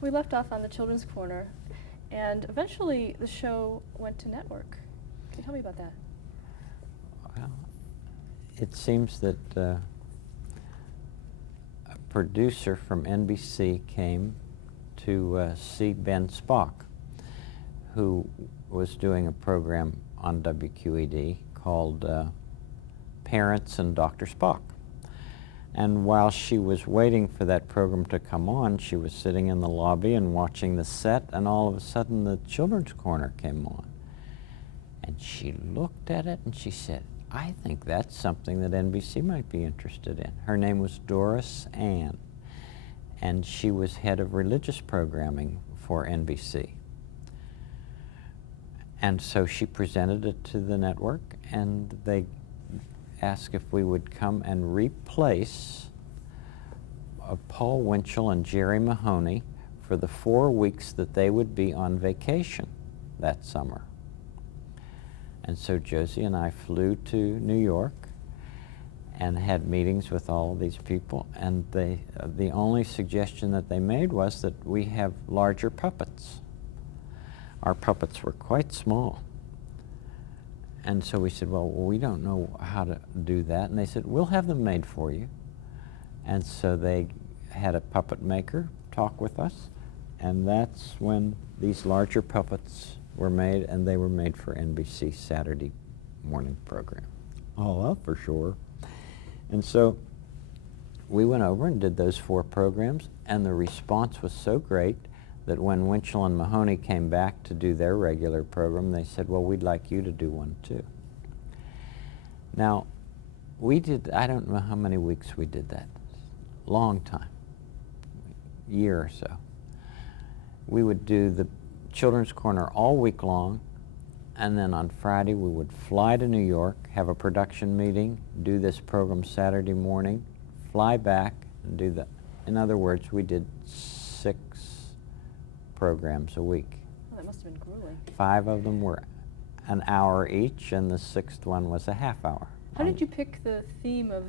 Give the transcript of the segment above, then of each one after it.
We left off on the Children's Corner, and eventually the show went to network. Can you tell me about that? Well, it seems that a producer from NBC came to see Ben Spock, who was doing a program on WQED called Parents and Dr. Spock. And while she was waiting for that program to come on, she was sitting in the lobby and watching the set, and all of a sudden the Children's Corner came on. And she looked at it and she said, I think that's something that NBC might be interested in. Her name was Doris Ann, and she was head of religious programming for NBC. And so she presented it to the network, and they asked if we would come and replace Paul Winchell and Jerry Mahoney for the 4 weeks that they would be on vacation that summer. And so Josie and I flew to New York and had meetings with all of these people, and the only suggestion that they made was that we have larger puppets. Our puppets were quite small. And so we said, well, we don't know how to do that. And they said, we'll have them made for you. And so they had a puppet maker talk with us, and that's when these larger puppets were made, and they were made for NBC's Saturday morning program. Oh, well, for sure. And so we went over and did those 4 programs, and the response was so great that when Winchell and Mahoney came back to do their regular program, they said, well, we'd like you to do one too. Now, we did, I don't know how many weeks we did that. Long time, year or so. We would do the Children's Corner all week long, and then on Friday we would fly to New York, have a production meeting, do this program Saturday morning, fly back and do the, in other words, we did 6 programs a week. Well, that must have been grueling. 5 of them were an hour each, and the 6th one was a half hour. How did you pick the theme of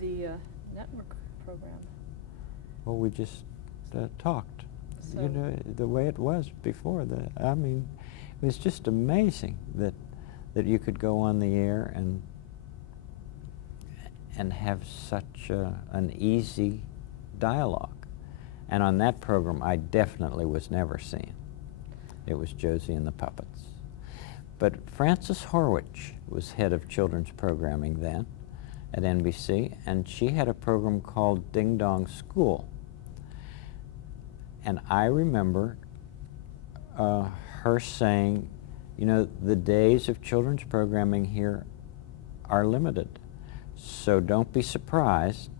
the network program? Well, we just talked. So you know, the way it was before. I mean, it was just amazing that you could go on the air and have such an easy dialogue. And on that program, I definitely was never seen. It was Josie and the Puppets. But Frances Horwich was head of children's programming then at NBC, and she had a program called Ding Dong School. And I remember her saying, you know, the days of children's programming here are limited, so don't be surprised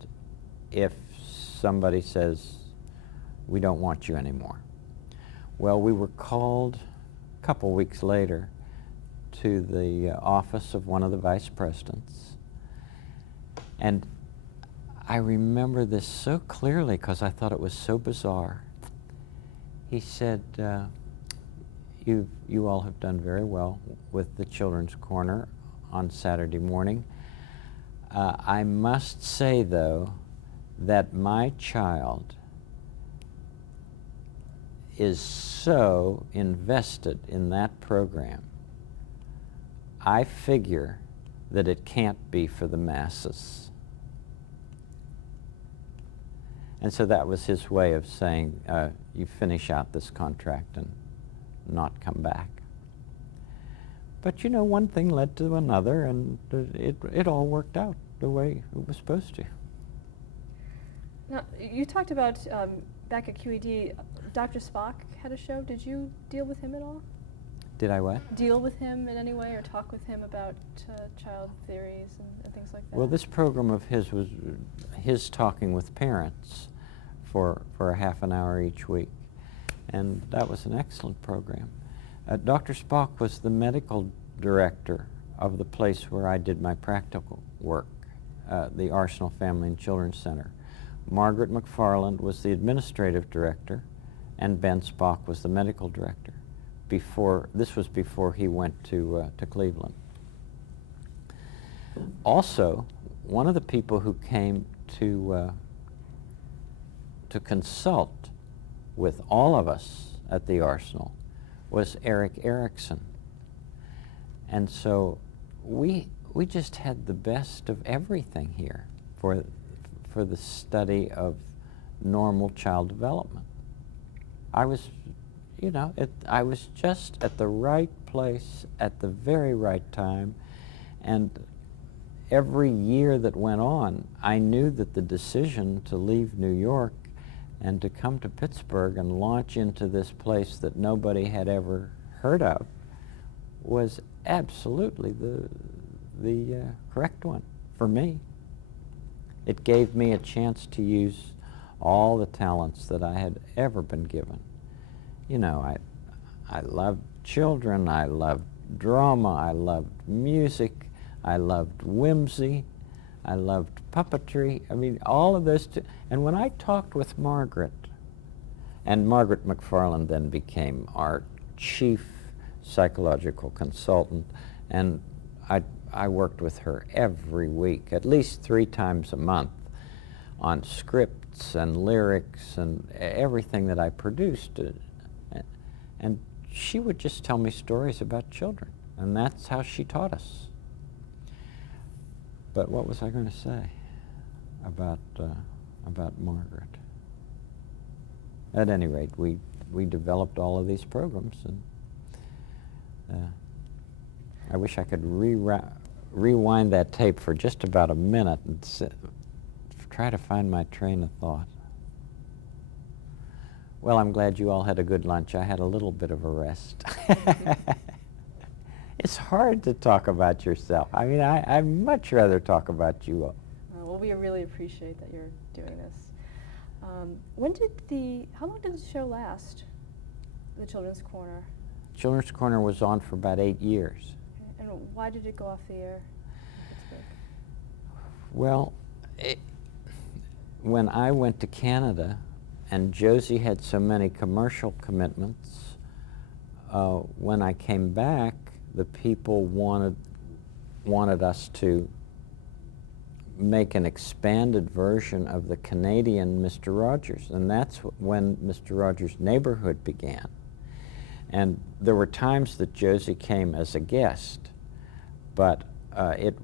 if somebody says, we don't want you anymore. Well, we were called a couple weeks later to the office of one of the vice presidents, and I remember this so clearly because I thought it was so bizarre. He said, you all have done very well with the Children's Corner on Saturday morning. I must say, though, that my child is so invested in that program, I figure that it can't be for the masses. And so that was his way of saying, you finish out this contract and not come back. But you know, one thing led to another, and it all worked out the way it was supposed to. Now, you talked about back at QED, Dr. Spock had a show. Did you deal with him at all? Did I what? Deal with him in any way or talk with him about child theories and things like that? Well, this program of his was his talking with parents for a half an hour each week. And that was an excellent program. Dr. Spock was the medical director of the place where I did my practical work, the Arsenal Family and Children's Center. Margaret McFarland was the administrative director, and Ben Spock was the medical director. This was before he went to Cleveland. Also, one of the people who came to consult with all of us at the Arsenal was Eric Erickson. And so we just had the best of everything here for the study of normal child development. I was, I was just at the right place at the very right time, and every year that went on, I knew that the decision to leave New York and to come to Pittsburgh and launch into this place that nobody had ever heard of was absolutely the correct one for me. It gave me a chance to use all the talents that I had ever been given. I loved children, I loved drama, I loved music, I loved whimsy, I loved puppetry. I mean, all of this. And when I talked with Margaret, and Margaret McFarland then became our chief psychological consultant, and I worked with her every week, at least 3 times a month, on scripts and lyrics and everything that I produced. And she would just tell me stories about children, and that's how she taught us. But what was I going to say about Margaret? At any rate, we developed all of these programs, and I wish I could rewind that tape for just about a minute and try to find my train of thought. Well, I'm glad you all had a good lunch. I had a little bit of a rest. It's hard to talk about yourself. I mean, I'd much rather talk about you all. Well, we really appreciate that you're doing this. How long did the show last, the Children's Corner? Children's Corner was on for about 8 years. Okay. And why did it go off the air in Pittsburgh? Well, when I went to Canada and Josie had so many commercial commitments, when I came back, the people wanted us to make an expanded version of the Canadian Mr. Rogers, and that's when Mr. Rogers' Neighborhood began. And there were times that Josie came as a guest, but it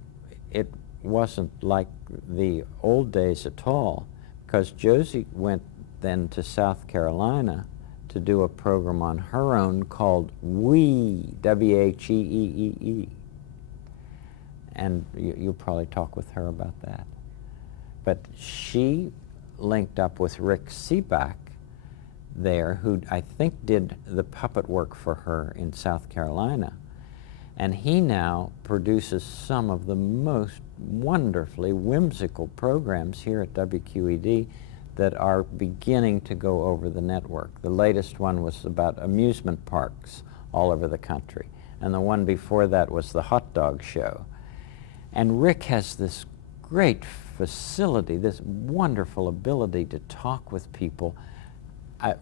wasn't like the old days at all, because Josie went then to South Carolina to do a program on her own called Wheeee, W-H-E-E-E-E. And you'll probably talk with her about that. But she linked up with Rick Seeback there, who I think did the puppet work for her in South Carolina. And he now produces some of the most wonderfully whimsical programs here at WQED that are beginning to go over the network. The latest one was about amusement parks all over the country. And the one before that was the hot dog show. And Rick has this great facility, this wonderful ability to talk with people,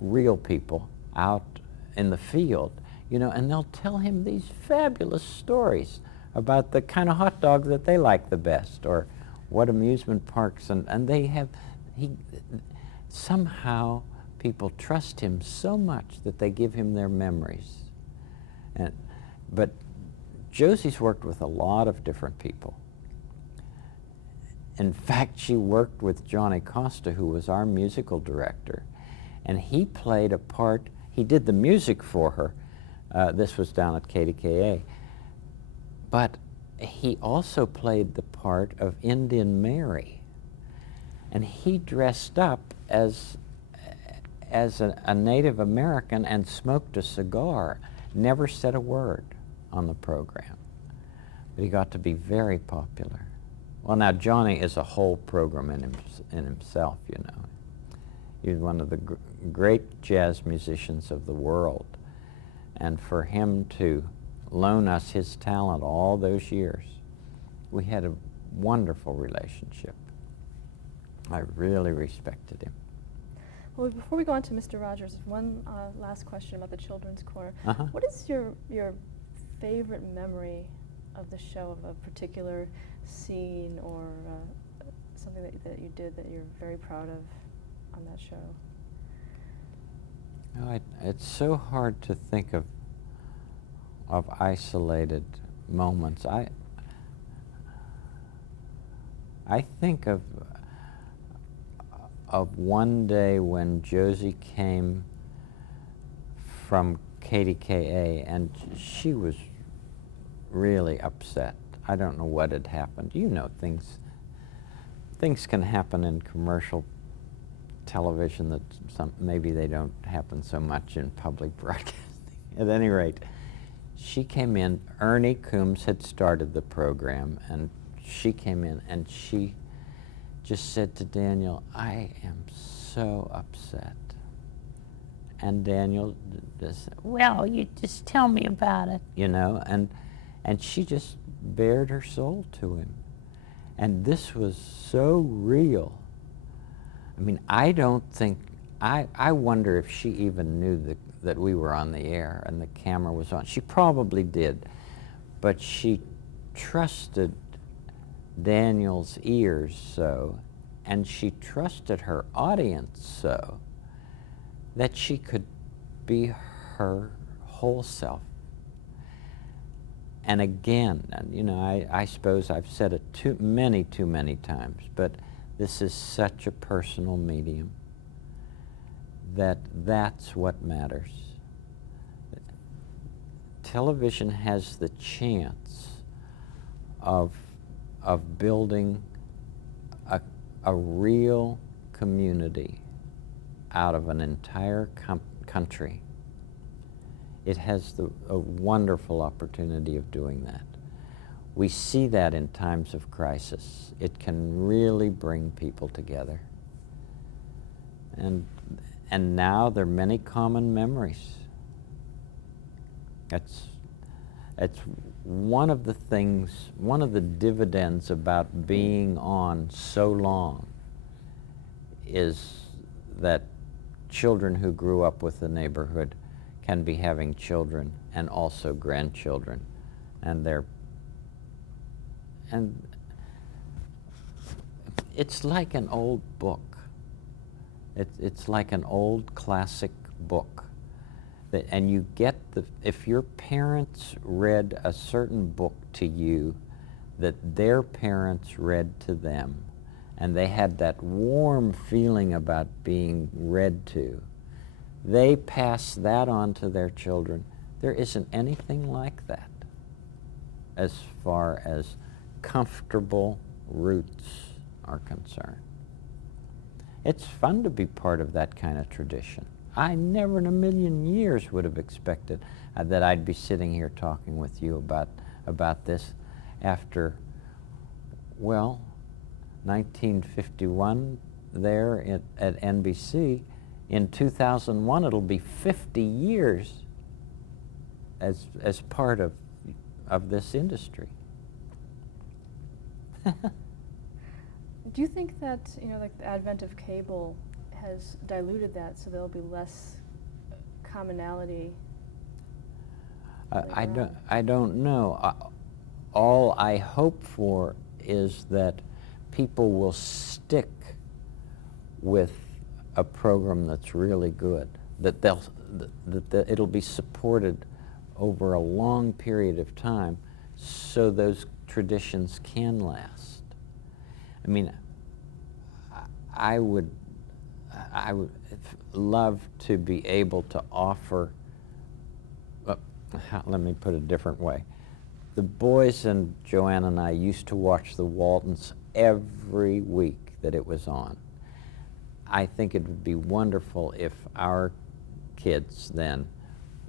real people, out in the field, and they'll tell him these fabulous stories about the kind of hot dog that they like the best, or what amusement parks, and somehow people trust him so much that they give him their memories. But Josie's worked with a lot of different people. In fact, she worked with Johnny Costa, who was our musical director, and he played a part. He did the music for her. This was down at KDKA. But he also played the part of Indian Mary. And he dressed up as a Native American and smoked a cigar, never said a word on the program. But he got to be very popular. Well, now Johnny is a whole program in himself, He's one of the great jazz musicians of the world. And for him to loan us his talent all those years, we had a wonderful relationship. I really respected him. Well, before we go on to Mr. Rogers, one last question about the Children's Corner. What is your favorite memory of the show, of a particular scene or something that you did that you're very proud of on that show? It's so hard to think of isolated moments. I think of one day when Josie came from KDKA, and she was really upset. I don't know what had happened. You know, things can happen in commercial television that maybe they don't happen so much in public broadcasting. At any rate, she came in. Ernie Coombs had started the program, and she came in and she just said to Daniel, "I am so upset." And Daniel just said, "Well, you just tell me about it," you know, and she just bared her soul to him. And this was so real. I mean, I don't think, I wonder if she even knew that we were on the air and the camera was on. She probably did, but she trusted Daniel's ears so, and she trusted her audience so, that she could be her whole self. And again, you know, I suppose I've said it too many times, but this is such a personal medium that's what matters. Television has the chance of building a real community out of an entire country. It has a wonderful opportunity of doing that. We see that in times of crisis. It can really bring people together. And now there are many common memories. That's one of the things, one of the dividends about being on so long is that children who grew up with the neighborhood can be having children and also grandchildren, and it's like an old book. It's like an old classic book. And you get if your parents read a certain book to you that their parents read to them, and they had that warm feeling about being read to, they pass that on to their children. There isn't anything like that as far as comfortable roots are concerned. It's fun to be part of that kind of tradition. I never in a million years would have expected that I'd be sitting here talking with you about this after, well, 1951 there at NBC. In 2001, it'll be 50 years as part of this industry. Do you think that, you know, like the advent of cable has diluted that, so there'll be less commonality? I don't know. All I hope for is that people will stick with a program that's really good, that it'll be supported over a long period of time, so those traditions can last. I mean, I would love to be able to offer, let me put it a different way. The boys and Joanne and I used to watch the Waltons every week that it was on. I think it would be wonderful if our kids then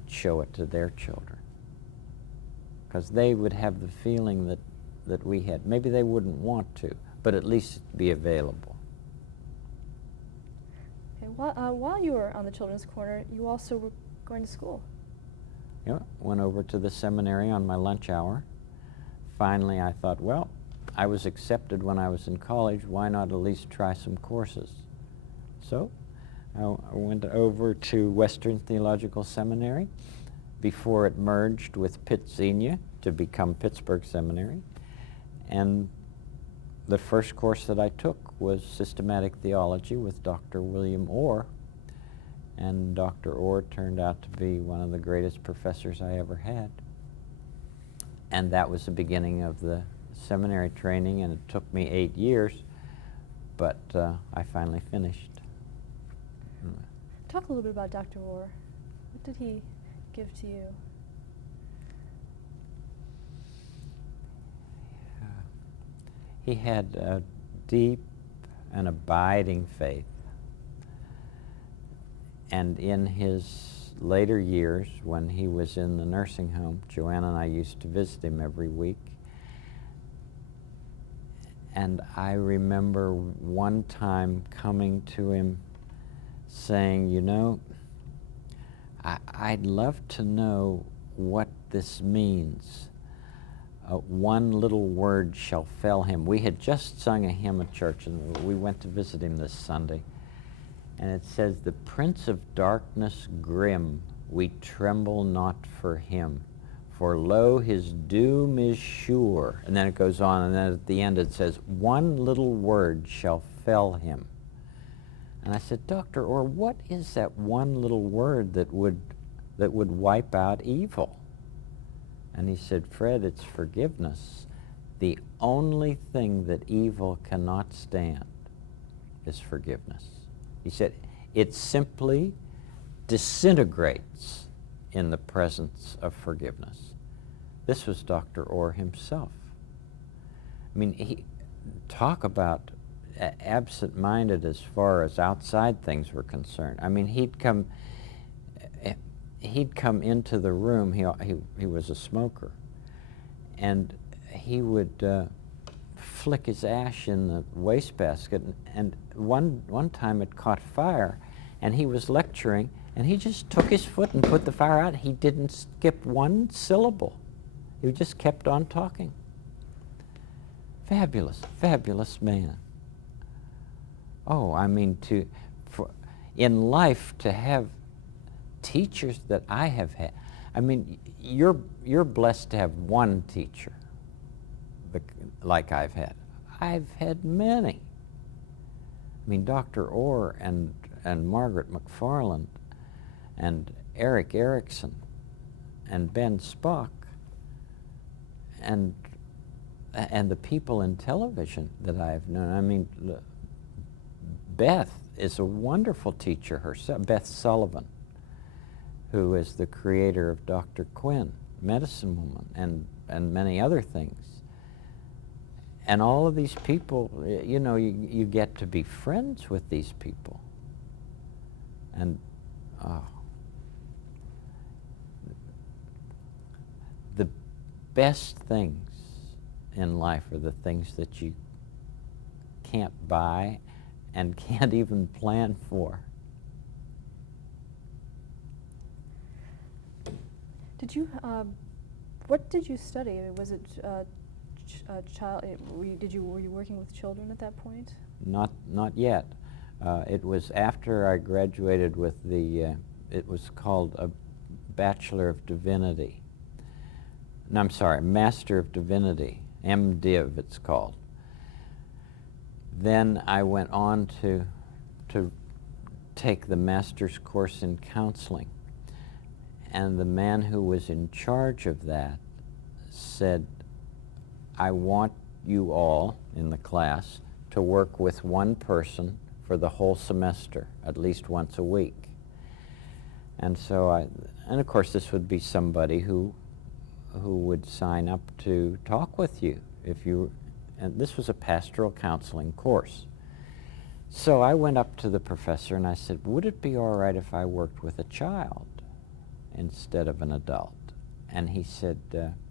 show it to their children, because they would have the feeling that we had. Maybe they wouldn't want to, but at least be available. Okay, while you were on the Children's Corner, you also were going to school. Yeah, went over to the seminary on my lunch hour. Finally, I thought, well, I was accepted when I was in college. Why not at least try some courses? So I went over to Western Theological Seminary before it merged with Pitt Xenia to become Pittsburgh Seminary. And the first course that I took was Systematic Theology with Dr. William Orr. And Dr. Orr turned out to be one of the greatest professors I ever had. And that was the beginning of the seminary training, and it took me 8 years, but I finally finished. Talk a little bit about Dr. Orr. What did he give to you? He had a deep and abiding faith. And in his later years, when he was in the nursing home, Joanna and I used to visit him every week. And I remember one time coming to him saying, you know, I'd love to know what this means. One little word shall fell him. We had just sung a hymn at church, and we went to visit him this Sunday. And it says, the Prince of Darkness grim, we tremble not for him. For lo, his doom is sure. And then it goes on, and then at the end it says, one little word shall fell him. And I said, Dr. Orr, what is that one little word that would wipe out evil? And he said, Fred, it's forgiveness. The only thing that evil cannot stand is forgiveness. He said, it simply disintegrates in the presence of forgiveness. This was Dr. Orr himself. I mean, talk about absent-minded as far as outside things were concerned. I mean, he'd come into the room. He was a smoker, and he would flick his ash in the wastebasket. And one time it caught fire, and he was lecturing, and he just took his foot and put the fire out. He didn't skip one syllable. He just kept on talking. Fabulous, fabulous man. Oh, I mean, in life to have teachers that I have had. I mean, you're blessed to have one teacher like I've had. I've had many. I mean, Dr. Orr and Margaret McFarland and Eric Erickson and Ben Spock and the people in television that I've known. I mean, Beth is a wonderful teacher herself, Beth Sullivan, who is the creator of Dr. Quinn, Medicine Woman, and many other things. And all of these people, you know, you get to be friends with these people. And the best things in life are the things that you can't buy and can't even plan for. Did you, what did you study? Was it child? Were you working with children at that point? Not yet. It was after I graduated with it was called a Bachelor of Divinity. No, I'm sorry, Master of Divinity, MDiv it's called. Then I went on to take the master's course in counseling. And the man who was in charge of that said, I want you all in the class to work with one person for the whole semester, at least once a week. And so and of course this would be somebody who would sign up to talk with you and this was a pastoral counseling course. So I went up to the professor and I said, would it be all right if I worked with a child instead of an adult? And he said,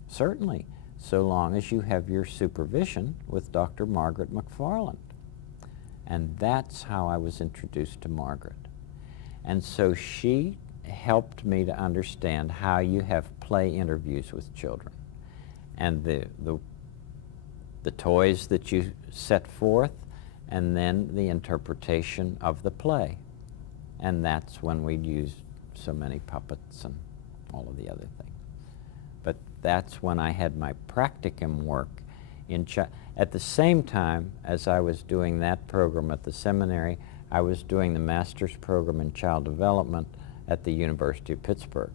certainly, so long as you have your supervision with Dr. Margaret McFarland. And that's how I was introduced to Margaret. And so she helped me to understand how you have play interviews with children, and the toys that you set forth, and then the interpretation of the play. And that's when we'd use so many puppets and all of the other things. But that's when I had my practicum work at the same time as I was doing that program at the seminary. I was doing the master's program in child development at the University of Pittsburgh.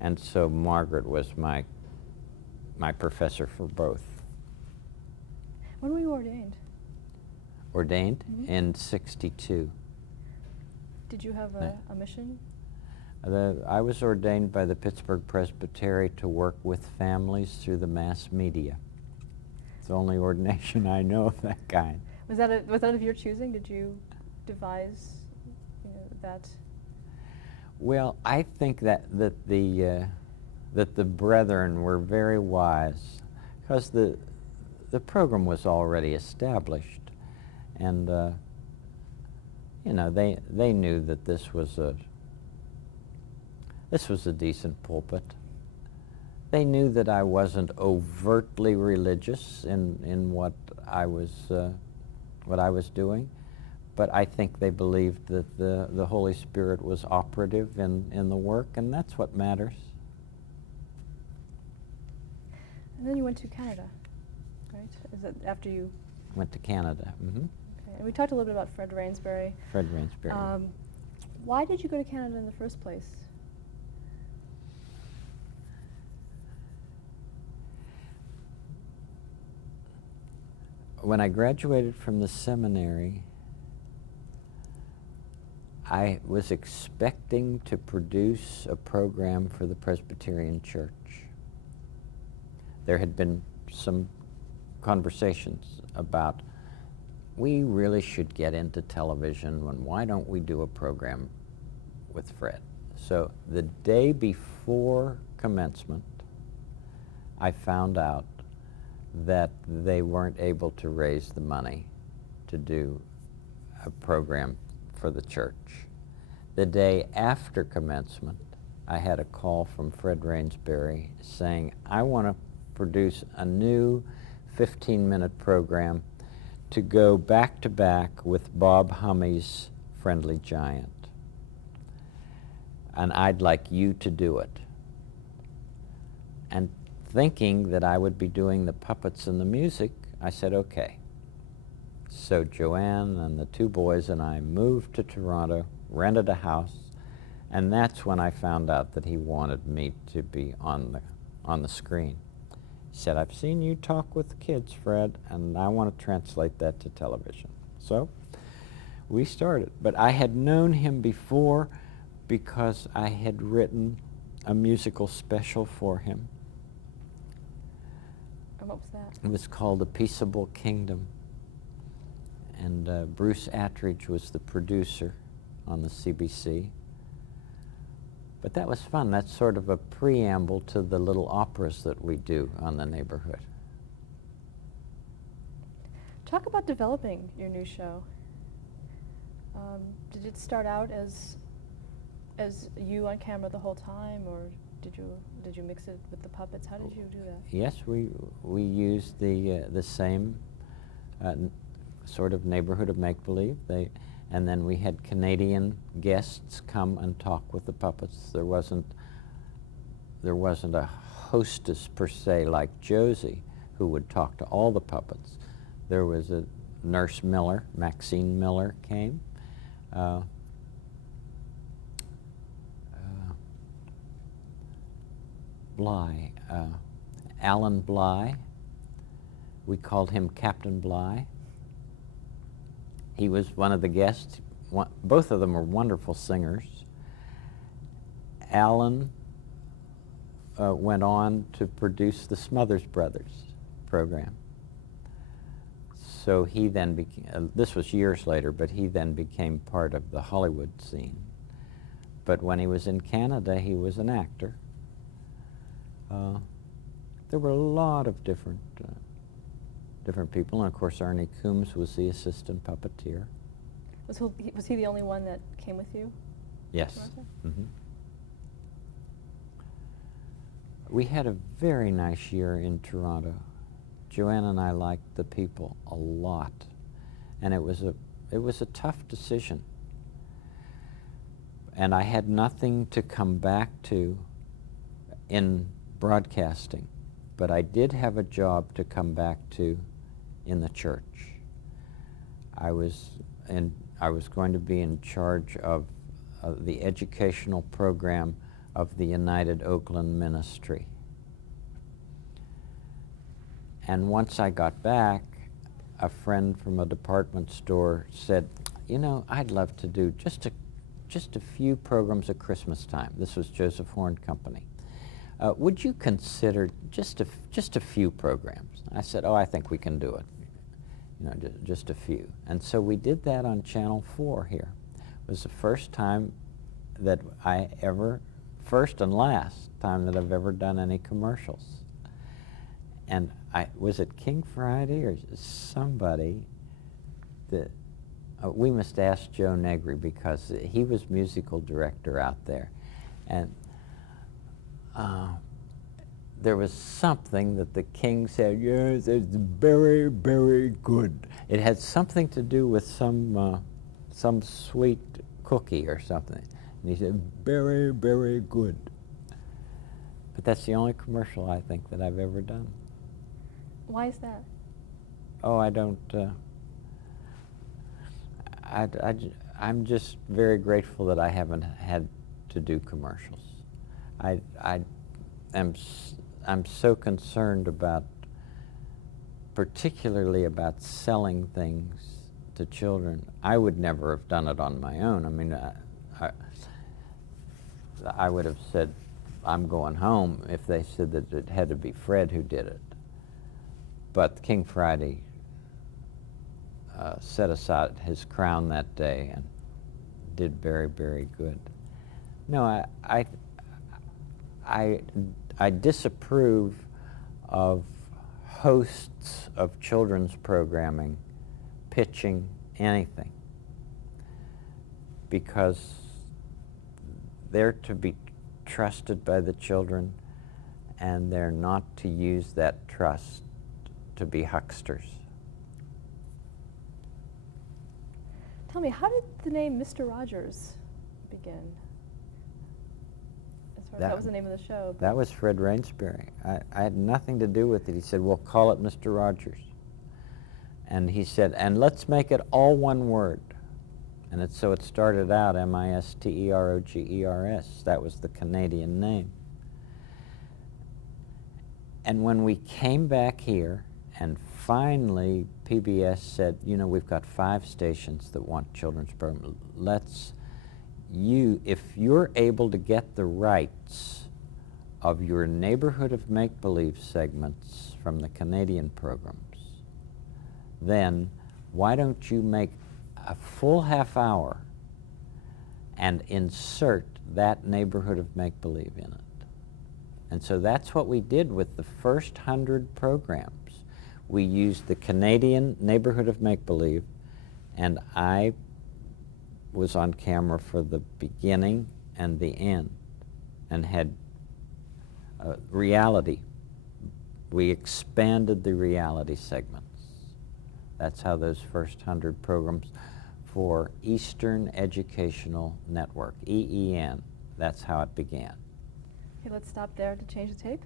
And so Margaret was my professor for both. When were you ordained? Ordained Mhm. in '62. Did you have No. a mission? I was ordained by the Pittsburgh Presbytery to work with families through the mass media. It's the only ordination I know of that kind. Was that of your choosing? Did you devise, that? Well, I think that the brethren were very wise, because the program was already established, and they knew that this was a decent pulpit. They knew that I wasn't overtly religious in what I was doing, but I think they believed that the Holy Spirit was operative in the work, and that's what matters. And then you went to Canada, right? Is that after you? Went to Canada. Mm-hmm. Okay. And we talked a little bit about Fred Rainsbury. Fred Rainsbury. Why did you go to Canada in the first place? When I graduated from the seminary, I was expecting to produce a program for the Presbyterian Church. There had been some conversations about, we really should get into television, and why don't we do a program with Fred? So the day before commencement, I found out that they weren't able to raise the money to do a program for the church. The day after commencement, I had a call from Fred Rainsbury saying, I want to produce a new 15-minute program to go back to back with Bob Hummey's Friendly Giant. And I'd like you to do it. And thinking that I would be doing the puppets and the music, I said, okay. So Joanne and the two boys and I moved to Toronto, rented a house, and that's when I found out that he wanted me to be on the screen. He said, I've seen you talk with the kids, Fred, and I want to translate that to television. So we started. But I had known him before because I had written a musical special for him. And what was that? It was called A Peaceable Kingdom. And Bruce Attridge was the producer on the CBC. But that was fun. That's sort of a preamble to the little operas that we do on the neighborhood. Talk about developing your new show. Did it start out as you on camera the whole time, or did you mix it with the puppets? How did you do that? Yes, we used the same sort of neighborhood of make-believe. And then we had Canadian guests come and talk with the puppets. There wasn't a hostess per se like Josie who would talk to all the puppets. There was a Nurse Miller, Maxine Miller came. Bly, Alan Bly. We called him Captain Bly. He was one of the guests. Both of them were wonderful singers. Alan went on to produce the Smothers Brothers program. So he then became, this was years later, but he then became part of the Hollywood scene. But when he was in Canada, he was an actor. There were a lot of different people, and of course Ernie Coombs was the assistant puppeteer. Was he the only one that came with you? Yes. Toronto? Mm-hmm. We had a very nice year in Toronto. Joanne and I liked the people a lot, and it was a tough decision. And I had nothing to come back to in broadcasting, but I did have a job to come back to in the church. I was and I was going to be in charge of the educational program of the United Oakland Ministry. And once I got back, a friend from a department store said, you know, I'd love to do just a few programs at Christmas time. This was Joseph Horn Company. Would you consider just a few programs? I said, oh, I think we can do it. You know, just a few. And so we did that on Channel 4 here. It was the first time that first and last time that I've ever done any commercials. And was it King Friday or somebody that, we must ask Joe Negri because he was musical director out there. And there was something that the king said, yes, it's very, very good. It had something to do with some sweet cookie or something. And he said, very, very good. But that's the only commercial I think that I've ever done. Why is that? Oh, I don't, I'm just very grateful that I haven't had to do commercials. I'm so concerned about, particularly about selling things to children. I would never have done it on my own. I mean, I would have said, I'm going home if they said that it had to be Fred who did it. But King Friday set aside his crown that day and did very, very good. No, I disapprove of hosts of children's programming pitching anything because they're to be trusted by the children and they're not to use that trust to be hucksters. Tell me, how did the name Mr. Rogers begin? As far as that was the name of the show. That was Fred Rainsbury. I had nothing to do with it. He said, well, call it Mr. Rogers. And he said, and let's make it all one word. And so it started out Misterogers. That was the Canadian name. And when we came back here, and finally PBS said, you know, we've got 5 stations that want children's programs. If you're able to get the rights of your Neighborhood of Make-Believe segments from the Canadian programs, then why don't you make a full half hour and insert that Neighborhood of Make-Believe in it? And so that's what we did with the first 100 programs. We used the Canadian Neighborhood of Make-Believe, and I was on camera for the beginning and the end, and had reality. We expanded the reality segments. That's how those first 100 programs for Eastern Educational Network, EEN, that's how it began. Okay, let's stop there to change the tape.